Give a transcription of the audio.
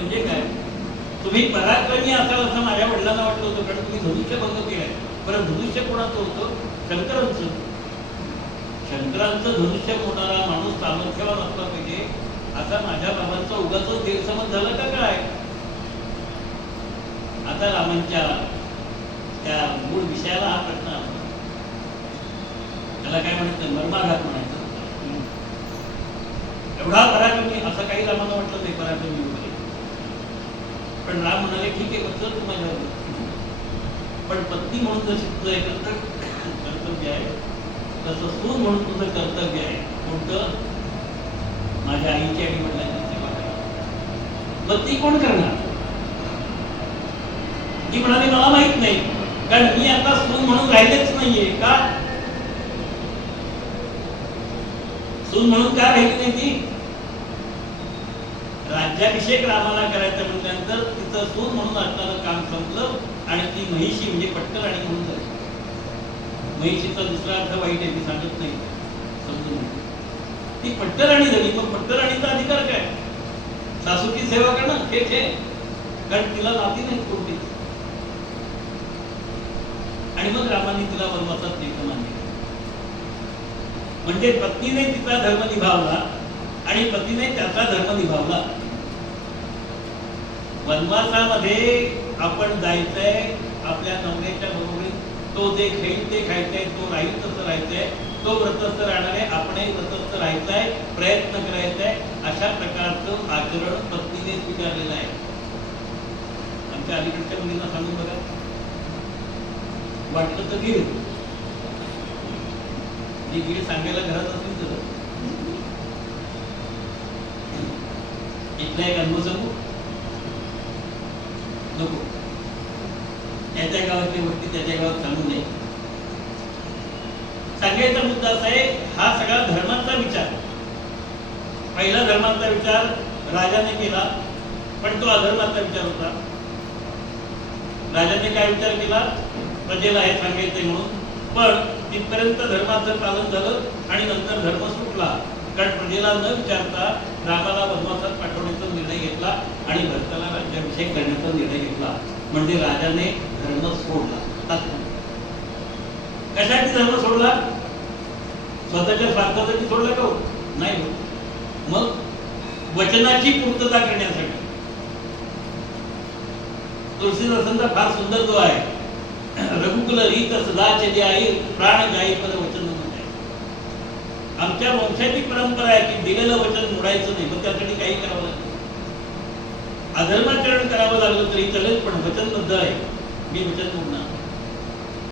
म्हणजे काय? तुम्ही पराक्रमी असाल असं माझ्या वडिलांना वाटलं होतं, कारण तुम्ही धनुष्य भंग केलाय. बरं, धनुष्य कोणाचं होतं? शंकरांचं. शंकरांचं धनुष्य मोडणारा माणूस सामर्थ्यवान असला पाहिजे, असा माझ्या बाबांचा उगाच गैरसमज झाला का काय? आता रामांच्या त्या मूळ विषयाला हा प्रश्न आला. त्याला काय म्हणायचं? मर्माघात म्हणायचं. एवढा पराक्रमी असं काही रामाला वाटलं नाही, पराक्रमी वगैरे. पण राम म्हणाले ठीक आहे, बघतो तू माझ्यावर, पण पत्नी म्हणून जशी तुझं कर्तव्य आहे, तसं सून म्हणून तुझं कर्तव्य आहे. कोणतं? माझ्या आईची आणि वडिलांची सेवा करा. मग ती कोण करणार? ती म्हणाली मला माहित नाही, कारण मी आता सून म्हणून राहिलेच नाहीये. का सून म्हणून का राहिली नाही ती? राज्याभिषेक रामाला करायचा म्हटल्यानंतर तिचं सून म्हणून असणारं काम संपलं आणि ती महिषी म्हणजे पट्टराणी म्हणून झाली. महिषीचा दुसरा अर्थ वाईट आहे, मी सांगत नाही, समजून ती पट्टराणी झाली. मग पट्टराणीचा अधिकार काय? सासूची सेवा करणं हेच आहे, कारण तिला नाती नाही कोणती. आणि मग रामाने तिला वनवासात लेखन मान्य केलं. म्हणजे पत्नीने तिचा धर्म निभावला आणि पतीने त्याचा धर्म निभावला. वनवासामध्ये आपण जायचंय आपल्या नवऱ्याच्या बरोबरीत, तो जे खाईल ते खायचंय, तो राहील तसं राहायचंय, तो व्रतस्थ राहणार आहे, आपणही व्रतस्थ राहायचंय, प्रयत्न करायचाय. अशा प्रकारचं आचरण पत्नीने स्वीकारलेलं आहे. आमच्या अलीकडच्या मुलींना सांगून बघा, वाटलं तर गिर जी गिर सांगायला घरात असेल तर इथला एक अनुभव सांगू नको, त्याच्या गावातली गोष्टी त्याच्या गावात सांगू नये. सांगायचा मुद्दा असा आहे, हा सगळा धर्माचा विचार, पहिला धर्माचा विचार राजाने केला, पण तो अधर्माचा विचार होता. राजाने काय विचार केला? प्रजेला हे सांगायचंय म्हणून, पण तिथपर्यंत धर्माचं पालन झालं आणि नंतर धर्म सुटला, कारण प्रजेला न विचारता रामाला वनवासात पाठवण्याचा निर्णय घेतला आणि भरताला राज्याभिषेक करण्याचा निर्णय घेतला. म्हणजे राजाने धर्म सोडला. कशासाठी धर्म सोडला? स्वतःच्या स्वार्थासाठी सोडला का? नाही होत. मग वचनाची पूर्तता करण्यासाठी. तुलसीदासांचा फार सुंदर जो आहे, रघुकुल रीत सदाचे जे आई प्राण गायी पद वचन म्हणते. आमच्या वंशाची परंपरा आहे की दिलेलं वचन मोडायचं नाही, मग त्यासाठी काही करावं लागेल. अधर्माचरण करावं लागलं तरी चालेल, पण वचनबद्ध आहे, मी वचन मोडणार.